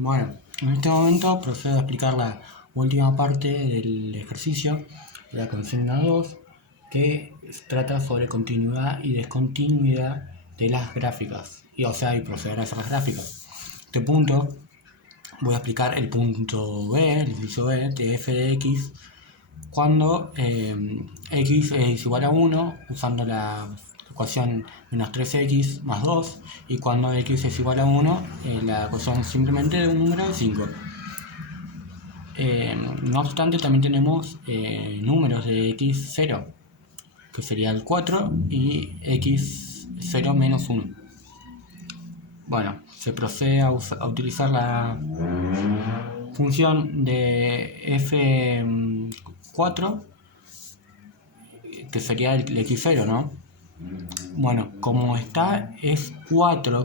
Bueno, en este momento procedo a explicar la última parte del ejercicio, la consigna 2, que trata sobre continuidad y descontinuidad de las gráficas, y proceder a hacer las gráficas. Este punto voy a explicar el punto B, el inciso B, de f de x, cuando x es igual a 1, usando la ecuación menos 3x más 2, y cuando x es igual a 1, la ecuación simplemente de un número de 5. No obstante, también tenemos números de x0, que sería el 4, y x0 menos 1. Bueno, se procede a utilizar la función de f4, que sería el x0, ¿no? Bueno, como esta es 4,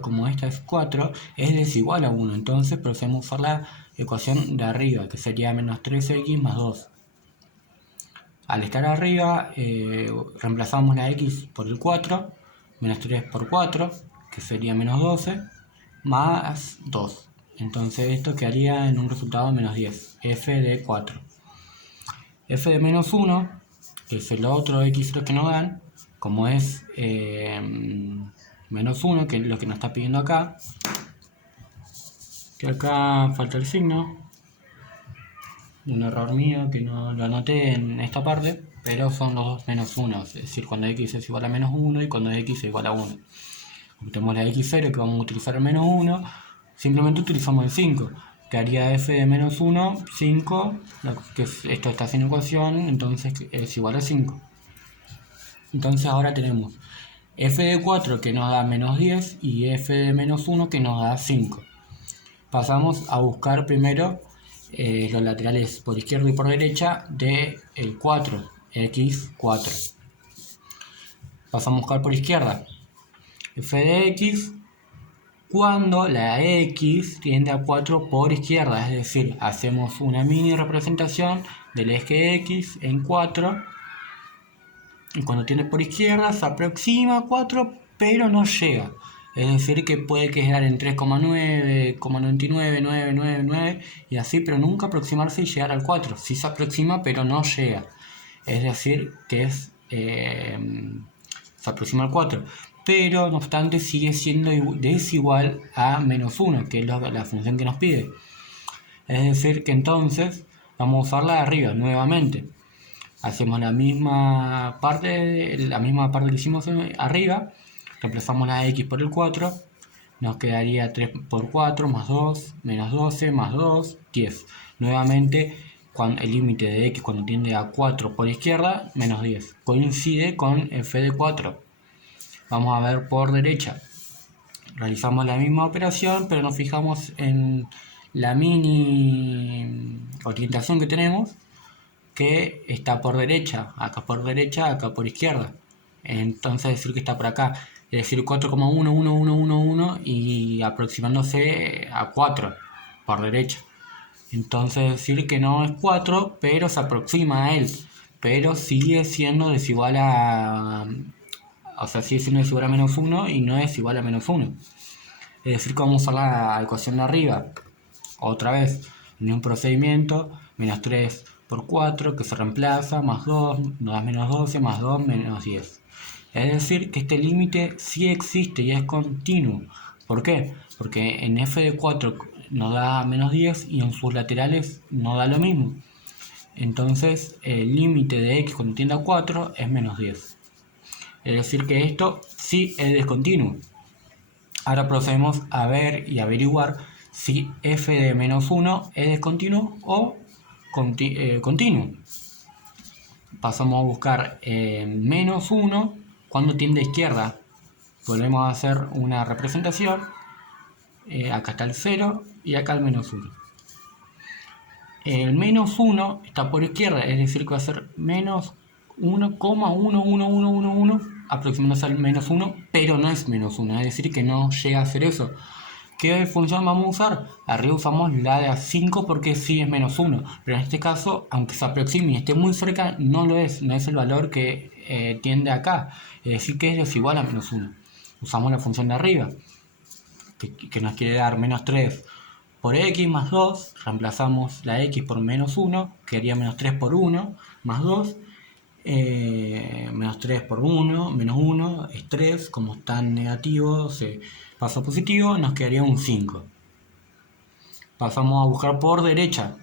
es desigual a 1, entonces procedemos a usar la ecuación de arriba, que sería menos 3x más 2. Al estar arriba, reemplazamos la x por el 4, menos 3 por 4, que sería menos 12, más 2. Entonces esto quedaría en un resultado de menos 10, f de 4. F de menos 1, que es el otro x0 que nos dan, como es menos 1, que es lo que nos está pidiendo acá, que acá falta el signo, un error mío que no lo anoté en esta parte, pero son los dos menos 1, es decir, cuando x es igual a menos 1 y cuando x es igual a 1. Como tenemos la x0 que vamos a utilizar el menos 1, simplemente utilizamos el 5, que haría f de menos 1, 5, que esto está sin ecuación, entonces es igual a 5. Entonces ahora tenemos f de 4 que nos da menos 10 y f de menos 1 que nos da 5. Pasamos a buscar primero los laterales por izquierda y por derecha de el 4, x4. Pasamos a buscar por izquierda f de x cuando la x tiende a 4 por izquierda, es decir, hacemos una mini representación del eje x en 4, y cuando tiende por izquierda se aproxima a 4 pero no llega, es decir que puede quedar en 3,9, 999 y así, pero nunca aproximarse y llegar al 4. Sí se aproxima pero no llega, es decir que se aproxima al 4, pero no obstante sigue siendo desigual a menos 1, que es la función que nos pide. Es decir que entonces vamos a usar la de arriba nuevamente. Hacemos la misma parte que hicimos arriba, reemplazamos la x por el 4, nos quedaría 3 por 4 más 2, menos 12 más 2, 10. Nuevamente, el límite de x cuando tiende a 4 por izquierda, menos 10. Coincide con f de 4. Vamos a ver por derecha. Realizamos la misma operación, pero nos fijamos en la mini orientación que tenemos, que está por derecha, acá por izquierda. Entonces decir que está por acá, es decir 4,11111 y aproximándose a 4 por derecha. Entonces decir que no es 4, pero se aproxima a él, pero sigue siendo desigual a... O sea, sigue siendo desigual a menos 1 y no es igual a menos 1. Es decir que vamos a usar la ecuación de arriba. Otra vez, en un procedimiento, menos 3 por 4, que se reemplaza, más 2, nos da menos 12, más 2, menos 10. Es decir que este límite sí existe y es continuo. ¿Por qué? Porque en f de 4 nos da menos 10 y en sus laterales nos da lo mismo. Entonces el límite de x cuando tiende a 4 es menos 10. Es decir que esto sí es discontinuo. Ahora procedemos a ver y averiguar si f de menos 1 es discontinuo o continuo. Pasamos a buscar menos 1 cuando tiende a izquierda. Volvemos a hacer una representación. Acá está el 0 y acá el menos 1. El menos 1 está por izquierda, es decir que va a ser menos 1,11111 aproximándose al menos 1, pero no es menos 1, es decir que no llega a ser eso. ¿Qué función vamos a usar? Arriba usamos la de 5 porque sí es menos 1, pero en este caso, aunque se aproxime y esté muy cerca, no es el valor que tiende acá, es decir que es desigual a menos 1. Usamos la función de arriba, que nos quiere dar menos 3 por x más 2, reemplazamos la x por menos 1, quedaría menos 3 por 1, más 2, menos 3 por 1, menos 1 es 3, como está en negativo se pasa a positivo, nos quedaría un 5. Pasamos a buscar por derecha,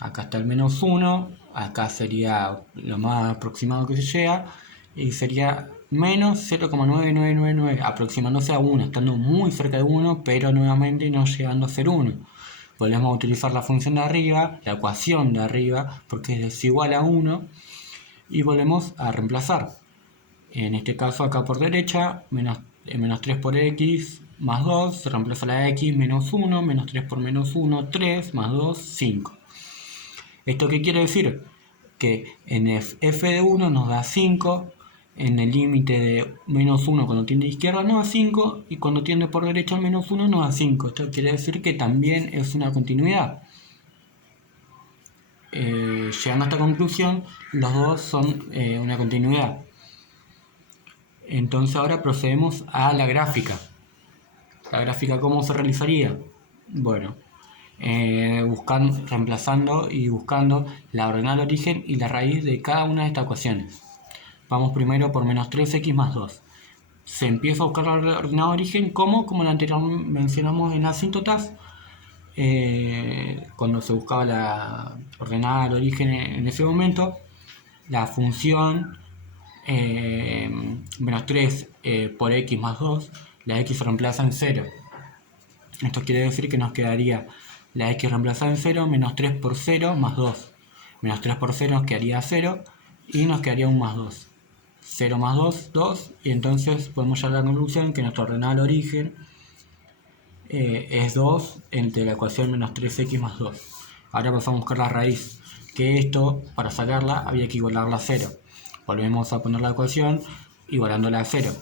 acá está el menos 1, acá sería lo más aproximado que se llega, y sería menos 0,9999, aproximándose a 1, estando muy cerca de 1, pero nuevamente no llegando a ser 1. Volvemos a utilizar la función de arriba, la ecuación de arriba, porque es desigual a 1, y volvemos a reemplazar. En este caso acá por derecha, menos 3 por x más 2, se reemplaza la x, menos 1, menos 3 por menos 1, 3, más 2, 5. ¿Esto qué quiere decir? Que en f de 1 nos da 5, en el límite de menos 1 cuando tiende a izquierda nos da 5, y cuando tiende por derecha menos 1 nos da 5. Esto quiere decir que también es una continuidad. Llegando a esta conclusión, los dos son una continuidad. Entonces ahora procedemos a la gráfica. ¿La gráfica cómo se realizaría? Bueno, reemplazando y buscando la ordenada del origen y la raíz de cada una de estas ecuaciones. Vamos primero por menos 3x más 2. Se empieza a buscar la ordenada de origen como la anterior mencionamos en asíntotas. Cuando se buscaba la ordenada del origen en ese momento, la función menos 3 por x más 2, la x se reemplaza en 0. Esto quiere decir que nos quedaría la x reemplazada en 0, menos 3 por 0 más 2. Menos 3 por 0 nos quedaría 0 y nos quedaría un más 2. 0 más 2, 2, y entonces podemos llegar a la conclusión que nuestra ordenada al origen es 2 entre la ecuación menos 3x más 2. Ahora pasamos a buscar la raíz, que esto para sacarla había que igualarla a 0. Volvemos a poner la ecuación igualándola a 0.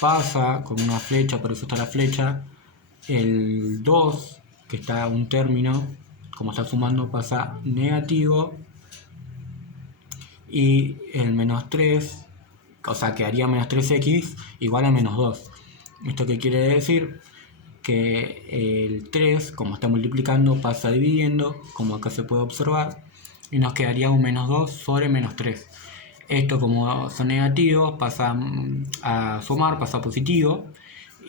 Pasa con una flecha, por eso está la flecha, el 2, que está un término, como está sumando, pasa negativo, y el menos 3, o sea, quedaría menos 3x igual a menos 2. ¿Esto qué quiere decir? Que el 3, como está multiplicando, pasa dividiendo, como acá se puede observar, y nos quedaría un menos 2 sobre menos 3. Esto, como son negativos, pasa a sumar, pasa a positivo,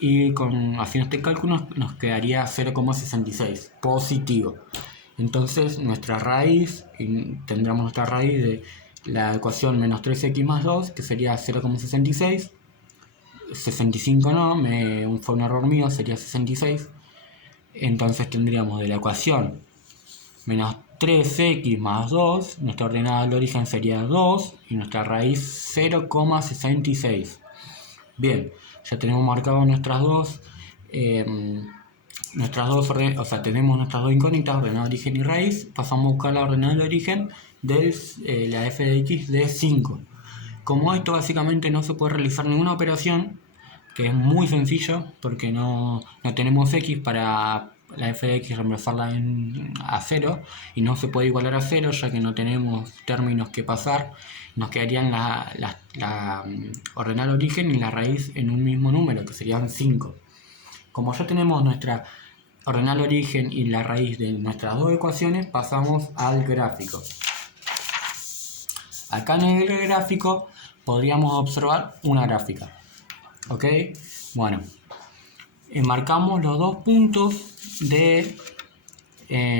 y haciendo este cálculo nos quedaría 0,66 positivo. Entonces nuestra raíz, tendremos nuestra raíz de la ecuación menos 3x más 2, que sería 0,66. 65 no, fue un error mío, sería 66. Entonces tendríamos de la ecuación menos 3x más 2, nuestra ordenada del origen sería 2 y nuestra raíz 0,66. Bien, ya tenemos marcado nuestras dos, o sea, tenemos nuestras dos incógnitas, ordenada de origen y raíz. Pasamos a buscar la ordenada del origen de la f de x de 5. Como esto básicamente no se puede realizar ninguna operación, que es muy sencillo, porque no tenemos x para la f de x reemplazarla a 0, y no se puede igualar a 0 ya que no tenemos términos que pasar, nos quedarían la ordenada del origen y la raíz en un mismo número, que serían 5. Como ya tenemos nuestra ordenada del origen y la raíz de nuestras dos ecuaciones, pasamos al gráfico. Acá en el gráfico podríamos observar una gráfica. ¿Ok? Bueno, marcamos los dos puntos de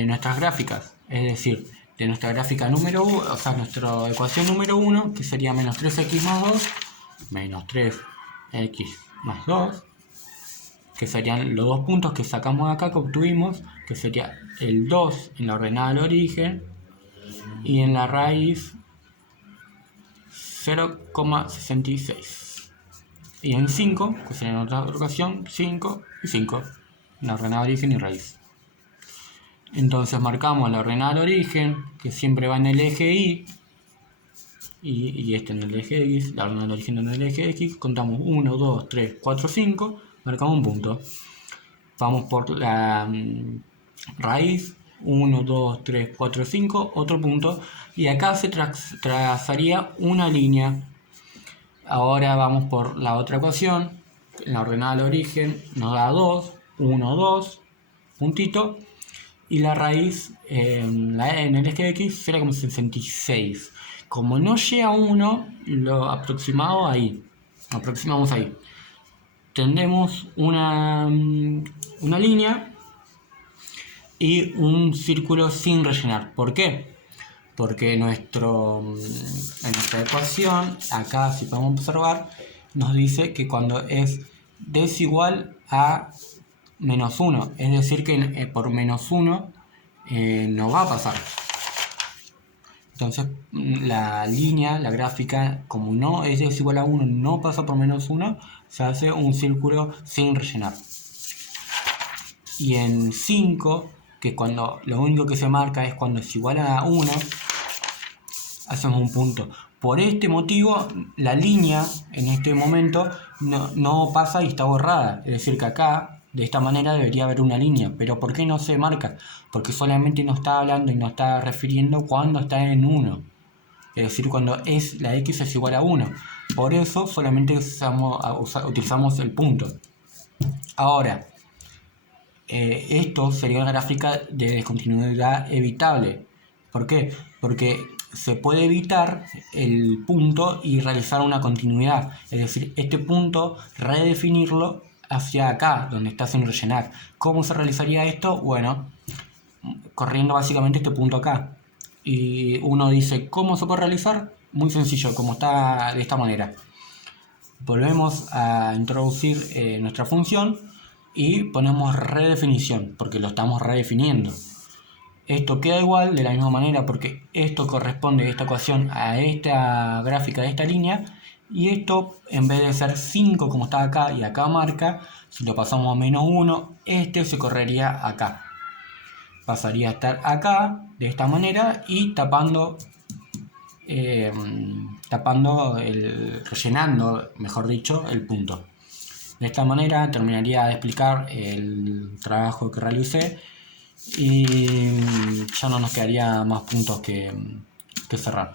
nuestras gráficas, es decir, de nuestra gráfica número 1, o sea, nuestra ecuación número 1, que sería menos 3x más 2, menos 3x más 2, que serían los dos puntos que sacamos de acá, que obtuvimos, que sería el 2 en la ordenada del origen y en la raíz 0,66. Y en 5, que sería en otra ocasión, 5 y 5, la ordenada de origen y raíz. Entonces marcamos la ordenada del origen, que siempre va en el eje Y, y este en el eje X, la ordenada del origen en el eje X, contamos 1, 2, 3, 4, 5, marcamos un punto. Vamos por la raíz, 1, 2, 3, 4, 5, otro punto, y acá se trazaría una línea. Ahora vamos por la otra ecuación, la ordenada del origen nos da 2, 1, 2, puntito, y la raíz en el eje X será como 66. Como no llega a 1, lo aproximamos ahí. Tendremos una línea y un círculo sin rellenar. ¿Por qué? Porque en nuestra ecuación, acá si podemos observar, nos dice que cuando es desigual a menos 1, es decir que por menos 1 no va a pasar. Entonces la línea, la gráfica, como no es desigual a 1, no pasa por menos 1, se hace un círculo sin rellenar. Y en 5, que cuando lo único que se marca es cuando es igual a 1, hacemos un punto. Por este motivo, la línea en este momento no pasa y está borrada. Es decir, que acá, de esta manera, debería haber una línea. Pero ¿por qué no se marca? Porque solamente nos está hablando y nos está refiriendo cuando está en 1. Es decir, cuando la x es igual a 1. Por eso solamente utilizamos el punto. Ahora, esto sería una gráfica de descontinuidad evitable. ¿Por qué? Porque se puede evitar el punto y realizar una continuidad. Es decir, este punto redefinirlo hacia acá, donde está sin rellenar. ¿Cómo se realizaría esto? Bueno, corriendo básicamente este punto acá. Y uno dice, ¿cómo se puede realizar? Muy sencillo, como está de esta manera. Volvemos a introducir nuestra función y ponemos redefinición, porque lo estamos redefiniendo. Esto queda igual de la misma manera porque esto corresponde, esta ecuación, a esta gráfica de esta línea, y esto, en vez de ser 5 como está acá y acá marca, si lo pasamos a menos 1, este se correría acá. Pasaría a estar acá de esta manera y rellenando, mejor dicho, el punto. De esta manera terminaría de explicar el trabajo que realicé y ya no nos quedaría más puntos que cerrar.